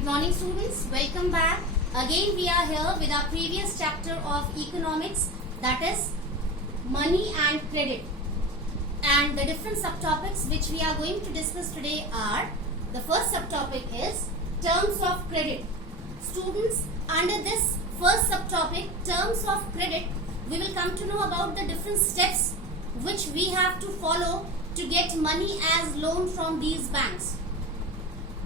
Good morning students, welcome back. Again we are here with our previous chapter of economics, that is money and credit. And the different subtopics which we are going to discuss today are, the first subtopic is terms of credit. Students, under this first subtopic, terms of credit, we will come to know about the different steps which we have to follow to get money as loan from these banks.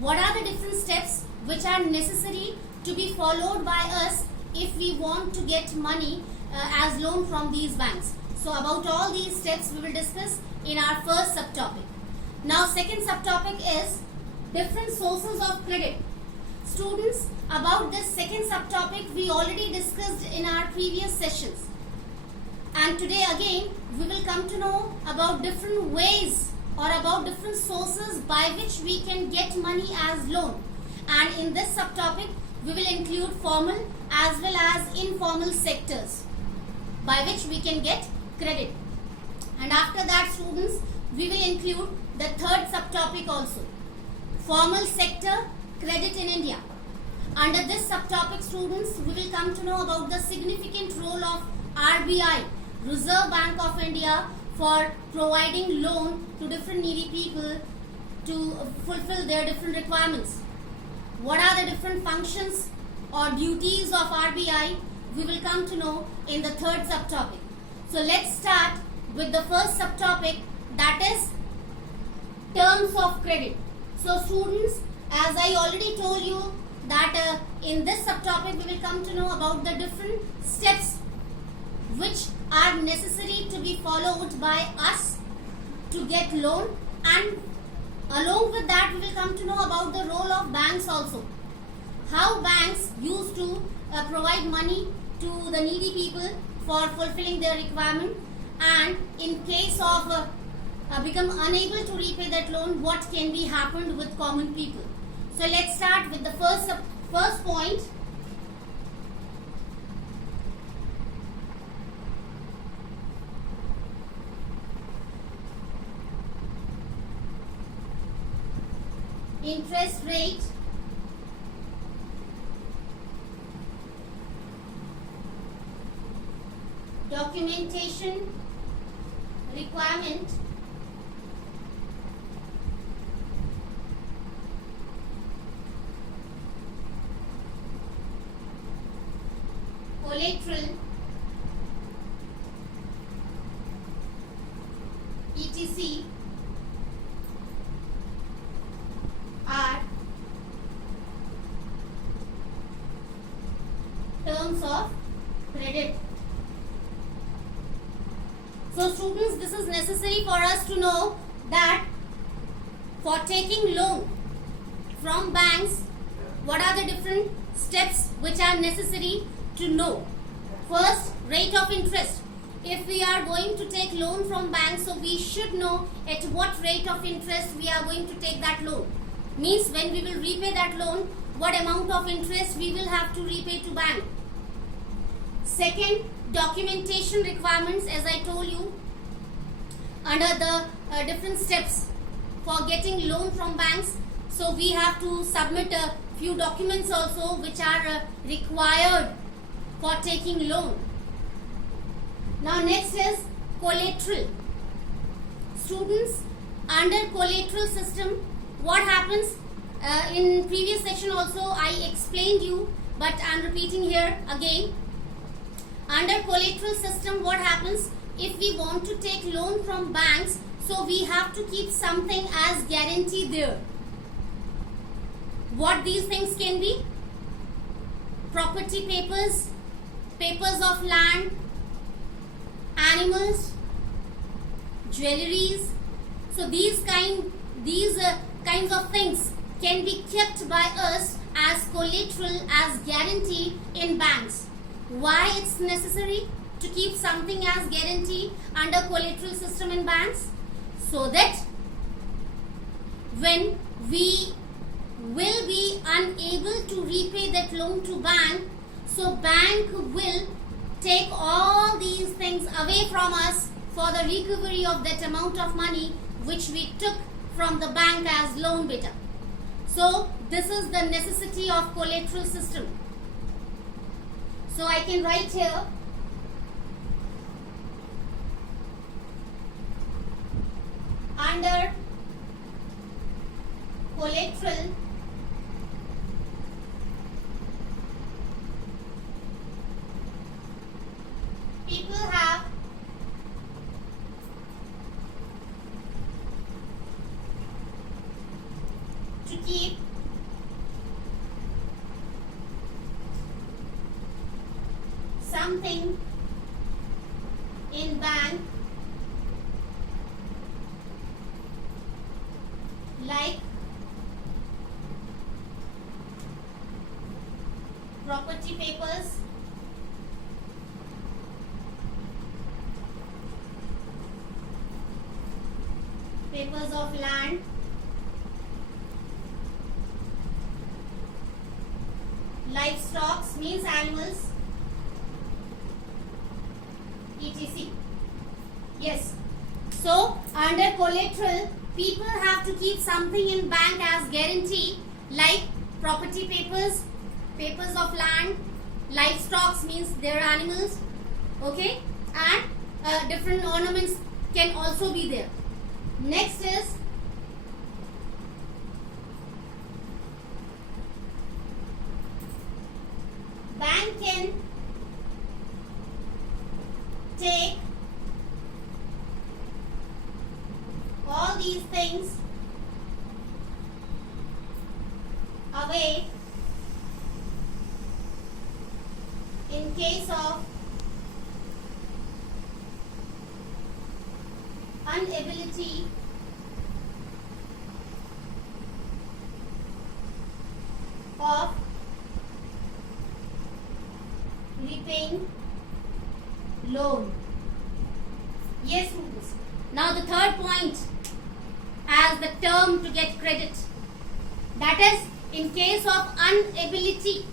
What are the different steps which are necessary to be followed by us if we want to get money as loan from these banks? So about all these steps we will discuss in our first subtopic. Now second subtopic is different sources of credit. Students, about this second subtopic we already discussed in our previous sessions. And today again we will come to know about different ways or about different sources by which we can get money as loan. And in this subtopic we will include formal as well as informal sectors by which we can get credit. And after that students, we will include the third subtopic also, formal sector credit in India. Under this subtopic students, we will come to know about the significant role of RBI, Reserve Bank of India, for providing loan to different needy people to fulfill their different requirements. What are the different functions or duties of RBI? We will come to know in the third subtopic. So let's start with the first subtopic, that is terms of credit. So students, as I already told you that in this subtopic we will come to know about the different steps which are necessary to be followed by us to get loan, and along with that we will come to know about the role of banks also. How banks used to provide money to the needy people for fulfilling their requirement, and in case of become unable to repay that loan, what can be happened with common people. So let's start with the first point. Interest rate documentation requirement collateral etc are terms of credit. So students, this is necessary for us to know that for taking loan from banks, what are the different steps which are necessary to know. First, rate of interest. If we are going to take loan from banks, so we should know at what rate of interest we are going to take that loan. Means when we will repay that loan, what amount of interest we will have to repay to bank. Second, documentation requirements, as I told you, under the different steps for getting loan from banks. So we have to submit a few documents also which are required for taking loan. Now next is collateral. Students, under collateral system, what happens? In previous section also I explained you, but I am repeating here again. Under collateral system, what happens? If we want to take loan from banks, so we have to keep something as guarantee there. What these things can be? Property papers, papers of land, animals, jewelries. So these kinds of things can be kept by us as collateral, as guarantee in banks. Why it's necessary to keep something as guarantee under collateral system in banks? So that when we will be unable to repay that loan to bank, so bank will take all these things away from us for the recovery of that amount of money which we took from the bank as loan beta. So this is the necessity of collateral system. So I can write here under collateral people have to keep something in bank like property papers, papers of land, livestock means animals, etc. Yes. So under collateral, people have to keep something in bank as guarantee, like property papers, papers of land, livestock means their animals, okay, and different ornaments can also be there. Next is bank can take all these things away in case of inability of repaying loan. Yes, students. Now the third point as the term to get credit, that is in case of inability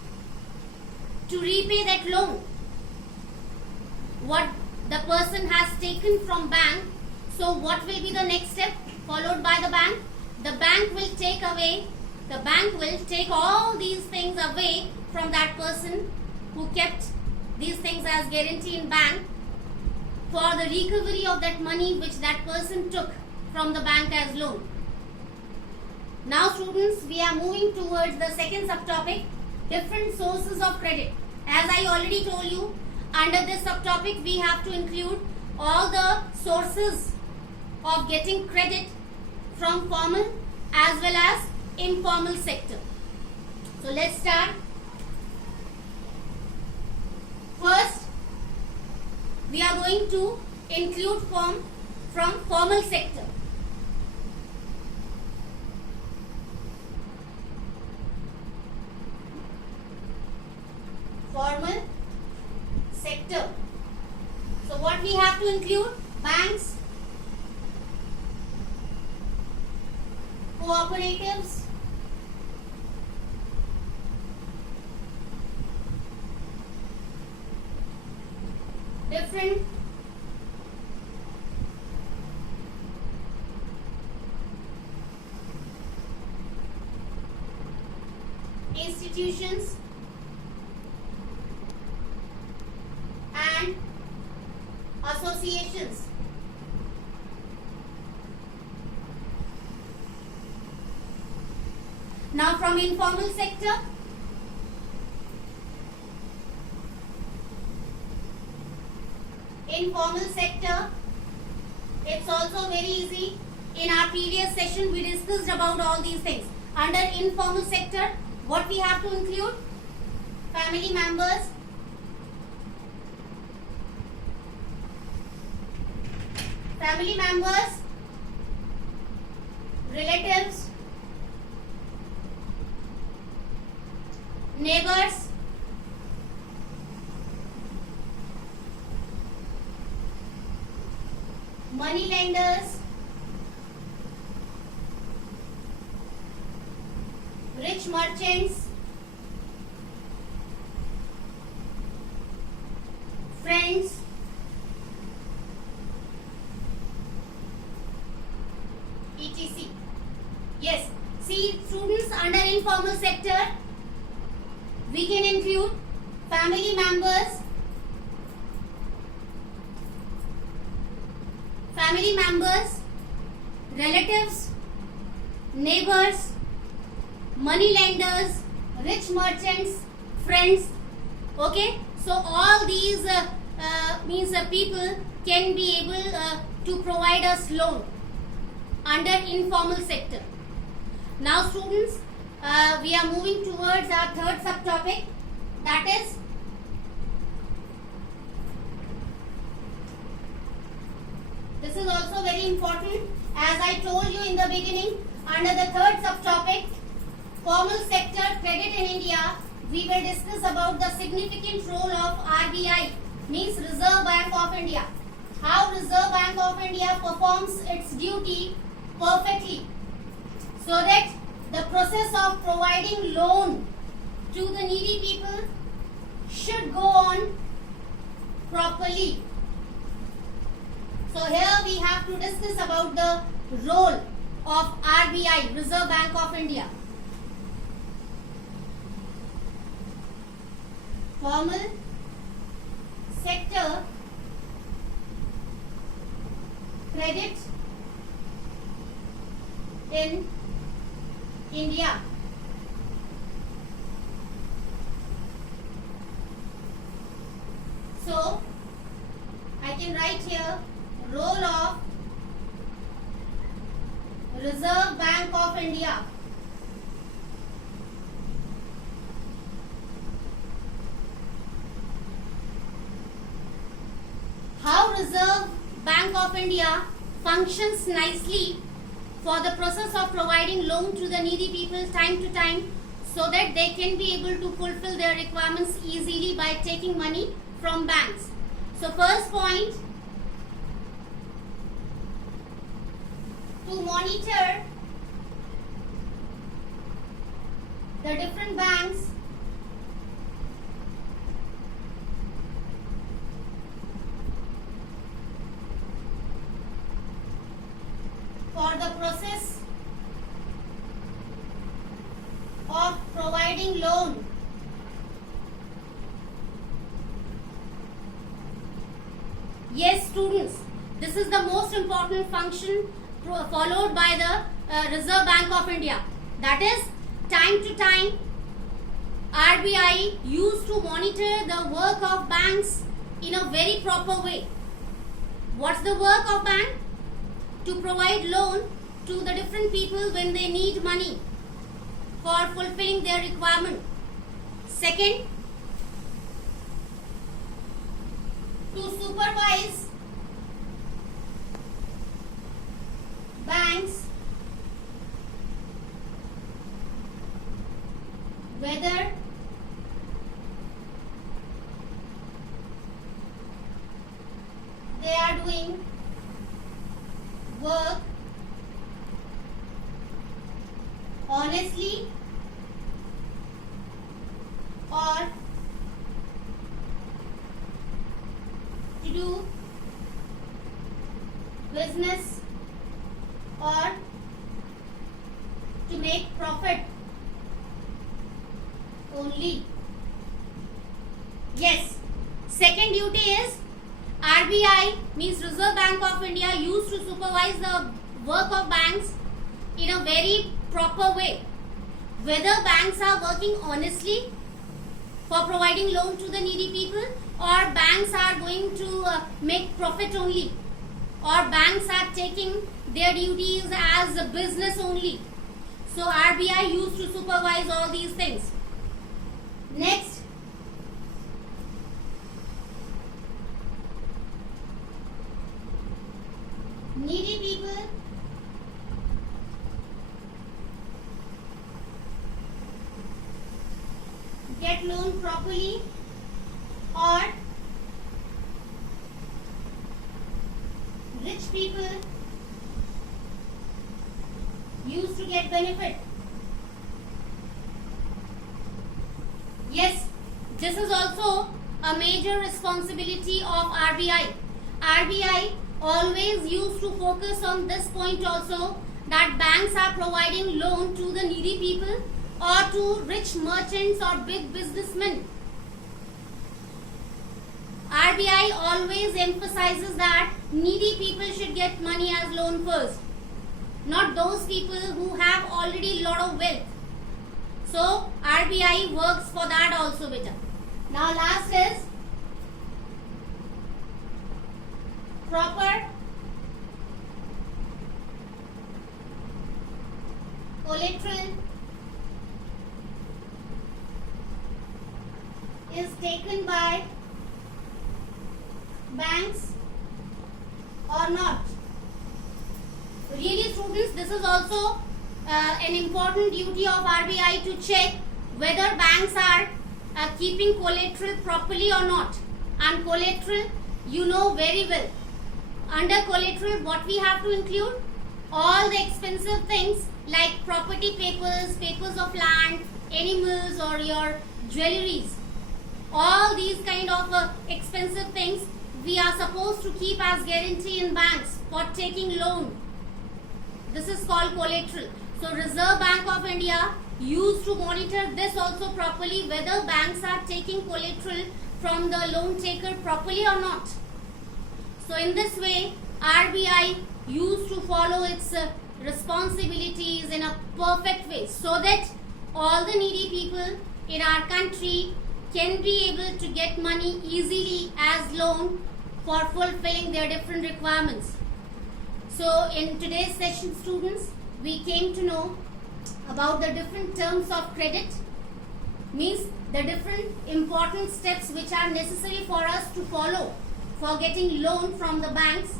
to repay that loan what the person has taken from bank. So what will be the next step followed by the bank? The bank will take all these things away from that person who kept these things as guarantee in bank for the recovery of that money which that person took from the bank as loan. Now students, we are moving towards the second subtopic, different sources of credit. As I already told you, under this subtopic we have to include all the sources of getting credit from formal as well as informal sector. So let's start. First, we are going to include from formal sector. Formal sector. So what we have to include? Banks, cooperatives, different institutions and associations. Now from informal sector, it's also very easy. In our previous session we discussed about all these things. Under informal sector, what we have to include? Family members, relatives, neighbors, money lenders, rich merchants, friends, etc. Yes, see students, students, under informal sector, we can include family members, relatives, neighbors, money lenders, rich merchants, friends. Okay, so all these means people can be able to provide us loan under informal sector. Now students, we are moving towards our third subtopic, that is this is also very important. As I told you in the beginning, under the third subtopic, formal sector credit in India, we will discuss about the significant role of RBI, means Reserve Bank of India. How Reserve Bank of India performs its duty perfectly, so that the process of providing loan to the needy people should go on properly. So here we have to discuss about the role of RBI, Reserve Bank of India. Formal sector credit in India. So I can write here role of Reserve Bank of India. How Reserve Bank of India functions nicely for the process of providing loan to the needy people time to time, so that they can be able to fulfill their requirements easily by taking money from banks. So first point, to monitor the different banks for the process of providing loan Yes, students, this is the most important function followed by the Reserve Bank of India. That is, time to time, RBI used to monitor the work of banks in a very proper way. What's the work of bank? To provide loan to the different people when they need money for fulfilling their requirement. Second, to supervise banks whether they are doing work honestly or to do business or to make profit only. Yes, second duty is RBI means Reserve Bank of India used to supervise the work of banks in a very proper way. Whether banks are working honestly for providing loan to the needy people, or banks are going to make profit only, or banks are taking their duties as a business only. So RBI used to supervise all these things. Next, needy people get loan properly, or rich people used to get benefit. Yes, this is also a major responsibility of RBI. RBI always used to focus on this point also, that banks are providing loan to the needy people or to rich merchants or big businessmen. RBI always emphasizes that needy people should get money as loan first, not those people who have already lot of wealth. So RBI works for that also, beta. Now last is proper collateral is taken by banks or not. Really students, this is also an important duty of RBI to check whether banks are keeping collateral properly or not. And collateral, you know very well. Under collateral, what we have to include? All the expensive things like property papers, papers of land, animals or your jewelries. All these kind of expensive things we are supposed to keep as guarantee in banks for taking loan. This is called collateral. So Reserve Bank of India used to monitor this also properly, whether banks are taking collateral from the loan taker properly or not. So in this way, RBI used to follow its responsibilities in a perfect way so that all the needy people in our country can be able to get money easily as loan for fulfilling their different requirements. So in today's session, students, we came to know about the different terms of credit, means the different important steps which are necessary for us to follow for getting loan from the banks.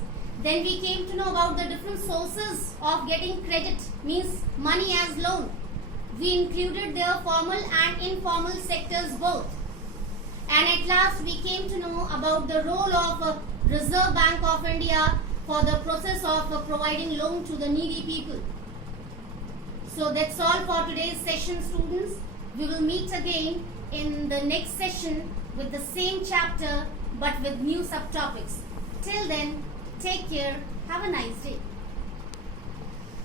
Then we came to know about the different sources of getting credit, means money as loan. We included their formal and informal sectors both. And at last we came to know about the role of Reserve Bank of India for the process of providing loan to the needy people. So that's all for today's session, students. We will meet again in the next session with the same chapter but with new subtopics. Till then, take care. Have a nice day.